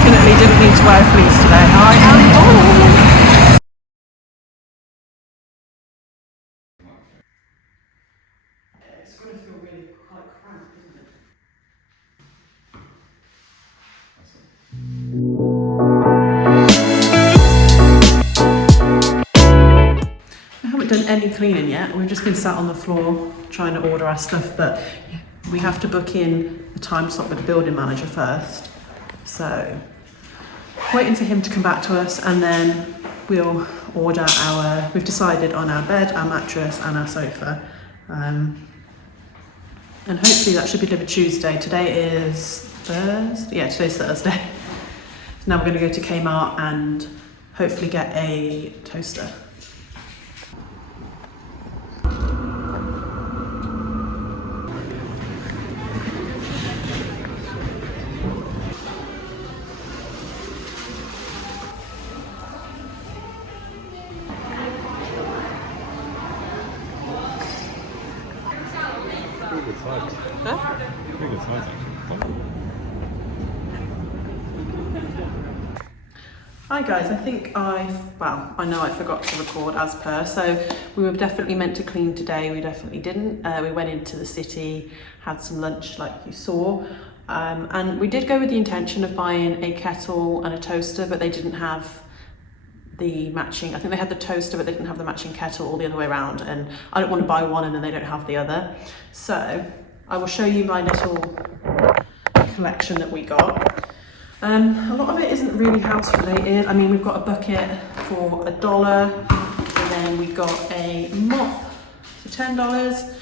definitely didn't need to wear a fleece today. I am bored. It's going to feel really quite cramped, isn't it? I haven't done any cleaning yet. We've just been sat on the floor trying to order our stuff, but we have to book in a time slot with the building manager first. So waiting for him to come back to us, and then we'll order we've decided on our bed, our mattress and our sofa. And hopefully that should be delivered Tuesday. Today is Thursday? Yeah, today's Thursday. So now we're going to go to Kmart and hopefully get a toaster. Hi guys, I know I forgot to record as per, so we were definitely meant to clean today, we definitely didn't. We went into the city, had some lunch like you saw, and we did go with the intention of buying a kettle and a toaster, but they didn't have the matching. I think they had the toaster but they didn't have the matching kettle, or the other way around, and I don't want to buy one and then they don't have the other. So I will show you my little collection that we got. A lot of it isn't really house related. I mean, we've got a bucket for $1, and then we got a mop for $10,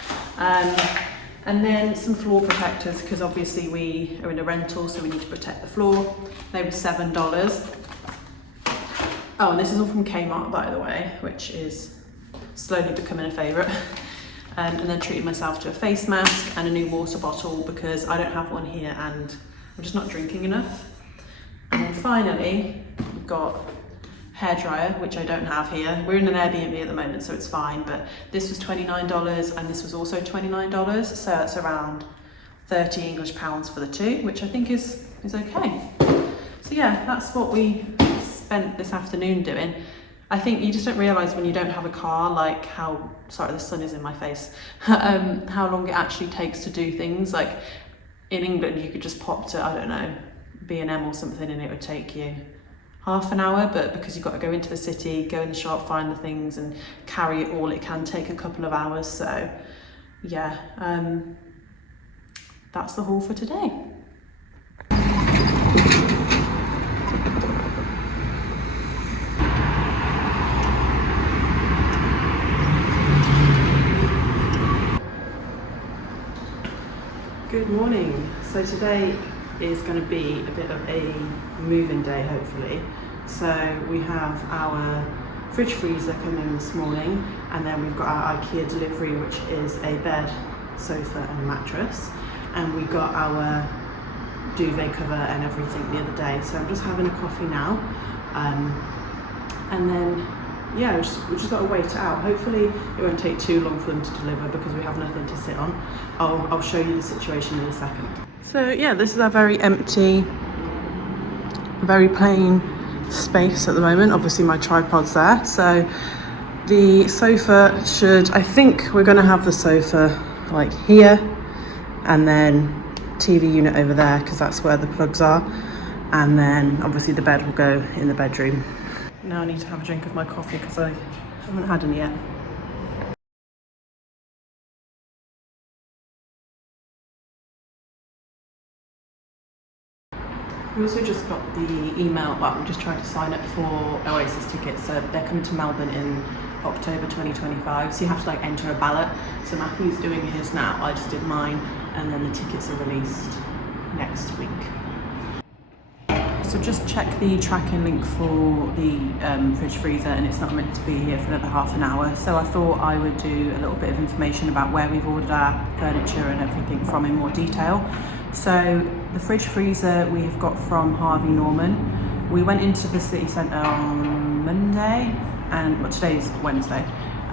and then some floor protectors, because obviously we are in a rental, so we need to protect the floor. They were $7. Oh, and this is all from Kmart, by the way, which is slowly becoming a favourite. And then treated myself to a face mask and a new water bottle, because I don't have one here and I'm just not drinking enough. And then finally, we've got hairdryer, which I don't have here. We're in an Airbnb at the moment, so it's fine, but this was $29 and this was also $29, so it's around 30 English pounds for the two, which I think is okay. So yeah, that's what we spent this afternoon doing. I think you just don't realise when you don't have a car, like how, sorry, the sun is in my face, how long it actually takes to do things. Like in England, you could just pop to, I don't know, B&M or something, and it would take you half an hour, but because you've got to go into the city, go in the shop, find the things and carry it all, it can take a couple of hours. So yeah, that's the haul for today. Good morning. So today is going to be a bit of a moving day, hopefully. So we have our fridge freezer coming this morning, and then we've got our Ikea delivery, which is a bed, sofa and mattress, and we got our duvet cover and everything the other day. So I'm just having a coffee now, and then yeah, we just got to wait it out. Hopefully it won't take too long for them to deliver, because we have nothing to sit on. I'll show you the situation in a second. So yeah, this is our very empty, very plain space at the moment. Obviously my tripod's there. So the sofa I think we're going to have the sofa like here, and then TV unit over there, because that's where the plugs are. And then obviously the bed will go in the bedroom. Now I need to have a drink of my coffee because I haven't had any yet. We also just got the email, well, we just tried to sign up for Oasis tickets. So they're coming to Melbourne in October 2025. So you have to like enter a ballot. So Matthew's doing his now, I just did mine, and then the tickets are released next week. So just check the tracking link for the fridge freezer, and it's not meant to be here for another half an hour. So I thought I would do a little bit of information about where we've ordered our furniture and everything from in more detail. So the fridge freezer we've got from Harvey Norman. We went into the city centre on Monday, and well, today is Wednesday.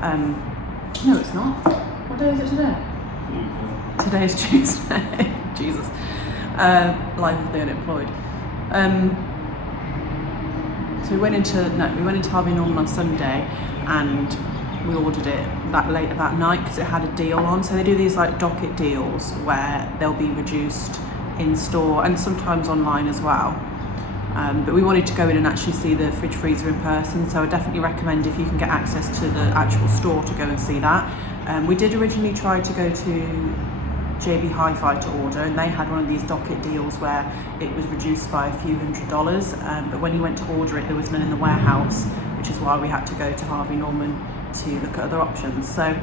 No, it's not. What day is it today? Today is Tuesday. Jesus. Life of the unemployed. So we went into Harvey Norman on Sunday, and we ordered it that late that night because it had a deal on. So they do these like docket deals where they'll be reduced in store and sometimes online as well. But we wanted to go in and actually see the fridge freezer in person, so I definitely recommend if you can get access to the actual store to go and see that. We did originally try to go to JB Hi-Fi to order, and they had one of these docket deals where it was reduced by a few $100s, but when you went to order it there was none in the warehouse, which is why we had to go to Harvey Norman to look at other options. So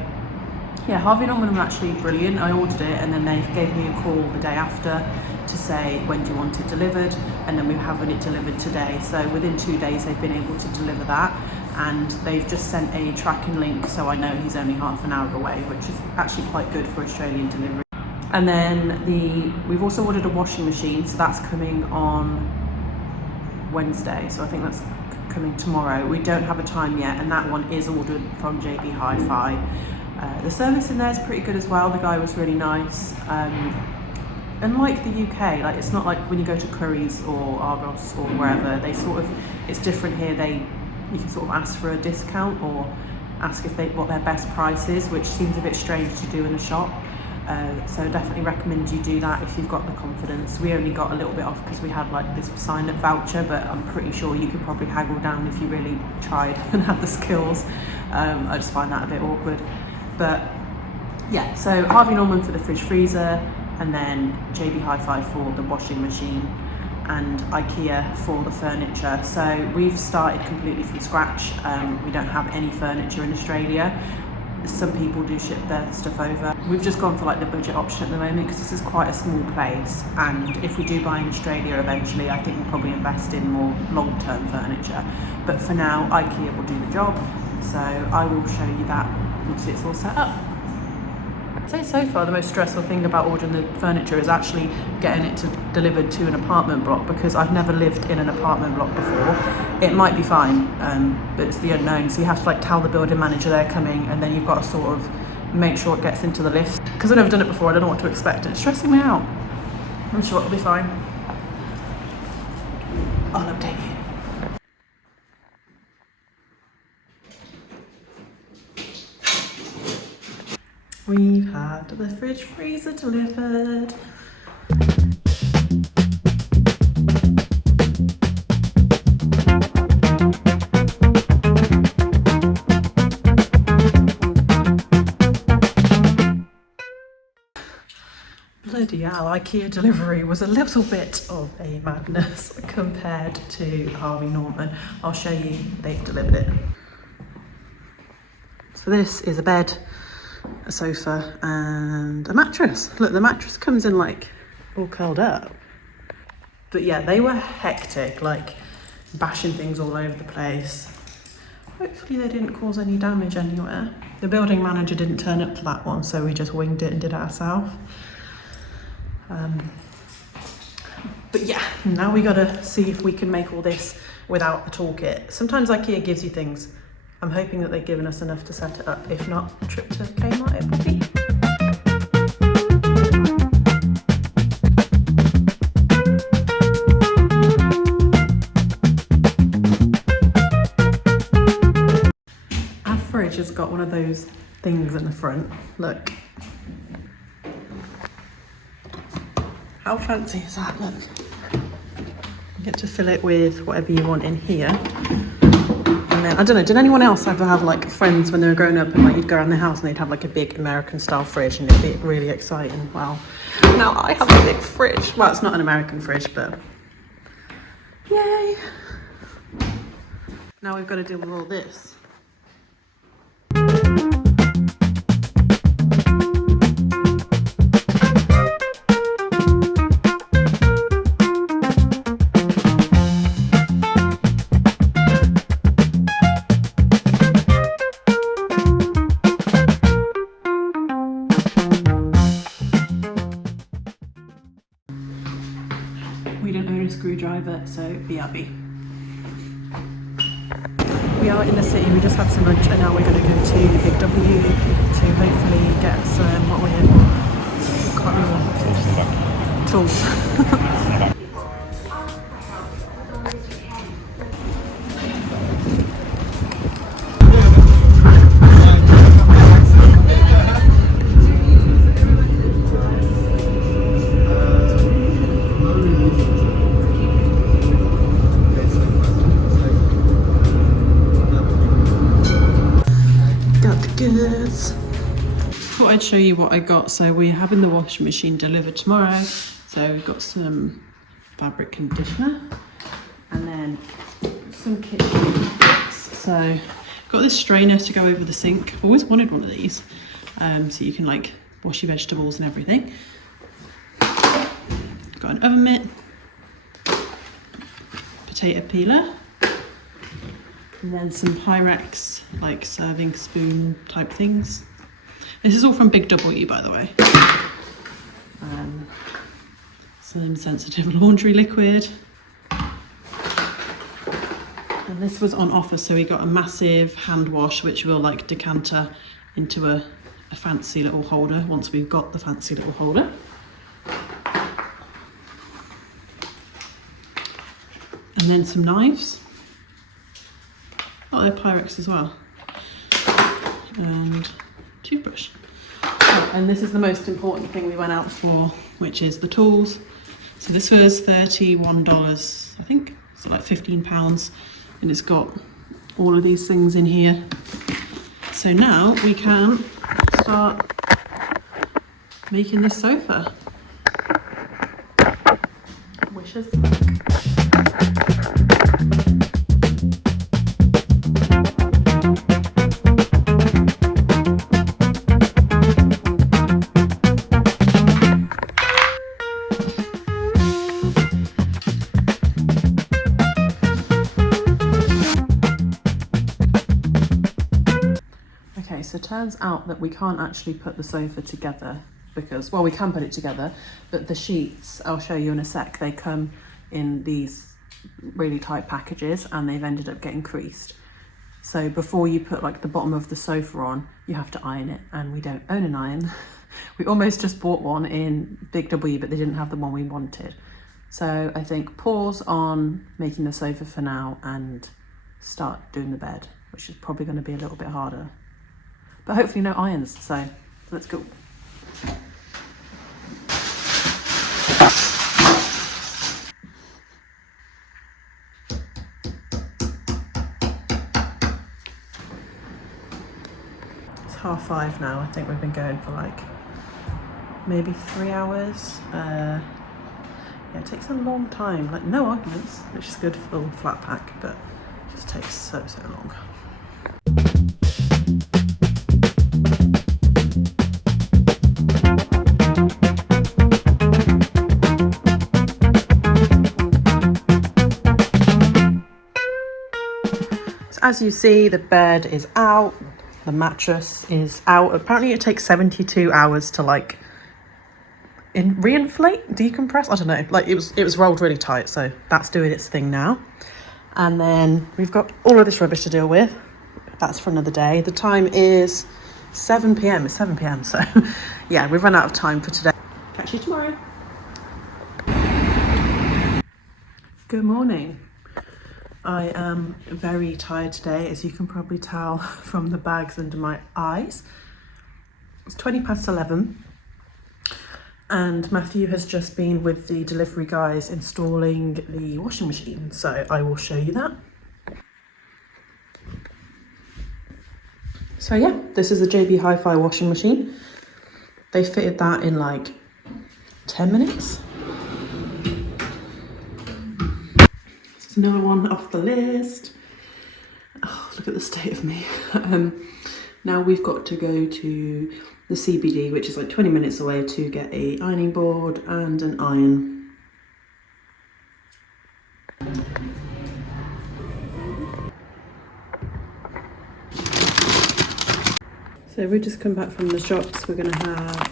yeah, Harvey Norman were actually brilliant. I ordered it and then they gave me a call the day after to say, when do you want it delivered? And then we're having it delivered today. So within 2 days they've been able to deliver that, and they've just sent a tracking link, so I know he's only half an hour away, which is actually quite good for Australian delivery. And then we've also ordered a washing machine, so that's coming on Wednesday, so I think that's coming tomorrow. We don't have a time yet, and that one is ordered from JB Hi-Fi. The service in there is pretty good as well. The guy was really nice. Unlike the UK, like it's not like when you go to Currys or Argos or wherever, it's different here. You can sort of ask for a discount or ask what their best price is, which seems a bit strange to do in a shop. So definitely recommend you do that if you've got the confidence. We only got a little bit off because we had like this sign-up voucher, but I'm pretty sure you could probably haggle down if you really tried and had the skills. I just find that a bit awkward. But yeah, so Harvey Norman for the fridge freezer, and then JB Hi-Fi for the washing machine, and Ikea for the furniture. So we've started completely from scratch. We don't have any furniture in Australia. Some people do ship their stuff over. We've just gone for like the budget option at the moment because this is quite a small place, and if we do buy in Australia eventually, I think we'll probably invest in more long-term furniture. But for now, Ikea will do the job, so I will show you that once it's all set up. I'd say so far the most stressful thing about ordering the furniture is actually getting it delivered to an apartment block, because I've never lived in an apartment block before. It might be fine, but it's the unknown, so you have to like tell the building manager they're coming, and then you've got to sort of make sure it gets into the lift. Because I've never done it before, I don't know what to expect, and it's stressing me out. I'm sure it'll be fine. I'll update you. We've had the fridge freezer delivered. Bloody hell, Ikea delivery was a little bit of a madness compared to Harvey Norman. I'll show you, they've delivered it. So this is a bed, a sofa and a mattress. Look, the mattress comes in like all curled up. But yeah, they were hectic, like bashing things all over the place. Hopefully they didn't cause any damage anywhere. The building manager didn't turn up for that one, so we just winged it and did it ourselves. But yeah, now we gotta see if we can make all this without a toolkit. Sometimes Ikea gives you things. I'm hoping that they've given us enough to set it up. If not, a trip to Kmart it will be. Our fridge has got one of those things in the front. Look. How fancy is that? Look. You get to fill it with whatever you want in here. And then, I don't know, did anyone else ever have like friends when they were growing up and like you'd go around their house and they'd have like a big American style fridge and it'd be really exciting? Well, now I have a big fridge. Well, it's not an American fridge, but yay. Now we've got to deal with all this. We don't own a screwdriver, so BRB. We are in the city, we just had some lunch and now we're going to go to Big W to hopefully get some, what we're here for? Can't remember. Tools. boxes. Thought I'd show you what I got. So we're having the washing machine delivered tomorrow. So we've got some fabric conditioner and then some kitchen bits. So got this strainer to go over the sink. I've always wanted one of these, so you can like wash your vegetables and everything. Got an oven mitt, potato peeler, and then some Pyrex like serving spoon type things. This is all from Big W, by the way. Some sensitive laundry liquid. And this was on offer, so we got a massive hand wash, which will like decanter into a fancy little holder once we've got the fancy little holder. And then some knives. Oh, they're Pyrex as well. And toothbrush. Oh, and this is the most important thing we went out for, which is the tools. So this was $31, I think, so like £15, and it's got all of these things in here. So now we can start making this sofa. Wish us luck. So it turns out that we can't actually put the sofa together because, well, we can put it together, but the sheets, I'll show you in a sec, they come in these really tight packages and they've ended up getting creased. So before you put like the bottom of the sofa on, you have to iron it, and we don't own an iron. We almost just bought one in Big W, but they didn't have the one we wanted. So I think pause on making the sofa for now and start doing the bed, which is probably going to be a little bit harder. But hopefully no irons, so let's go. It's 5:30 now. I think we've been going for like maybe 3 hours. Yeah, it takes a long time, like no arguments, which is good for the flat pack, but it just takes so long. As you see, the bed is out, the mattress is out. Apparently it takes 72 hours to like reinflate, decompress, I don't know. Like it was rolled really tight, so that's doing its thing now. And then we've got all of this rubbish to deal with. That's for another day. The time is 7 p.m. It's 7 p.m. So yeah, we've run out of time for today. Catch you tomorrow. Good morning. I am very tired today, as you can probably tell from the bags under my eyes. It's 11:20 and Matthew has just been with the delivery guys installing the washing machine, so I will show you that. So yeah, this is the JB Hi-Fi washing machine. They fitted that in like 10 minutes. Another one off the list. Oh, look at the state of me. Now we've got to go to the CBD, which is like 20 minutes away, to get a ironing board and an iron. So we've just come back from the shops. We're gonna have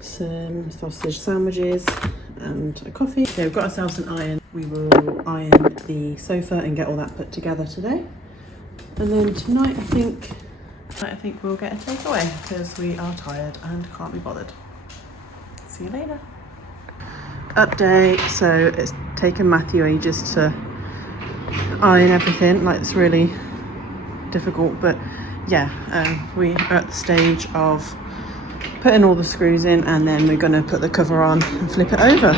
some sausage sandwiches and a coffee. So we've got ourselves an iron. We will iron the sofa and get all that put together today. And then tonight I think we'll get a takeaway because we are tired and can't be bothered. See you later. Update, so it's taken Matthew ages to iron everything. Like, it's really difficult, but yeah, we are at the stage of putting all the screws in, and then we're going to put the cover on and flip it over.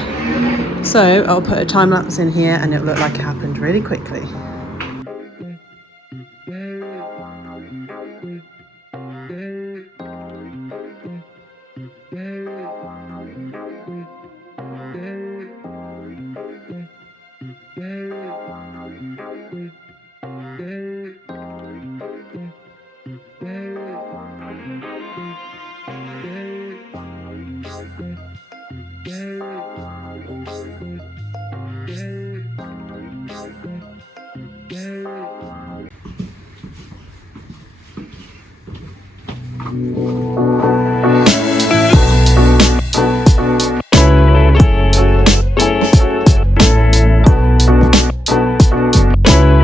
So I'll put a time lapse in here and it'll look like it happened really quickly. Thank you.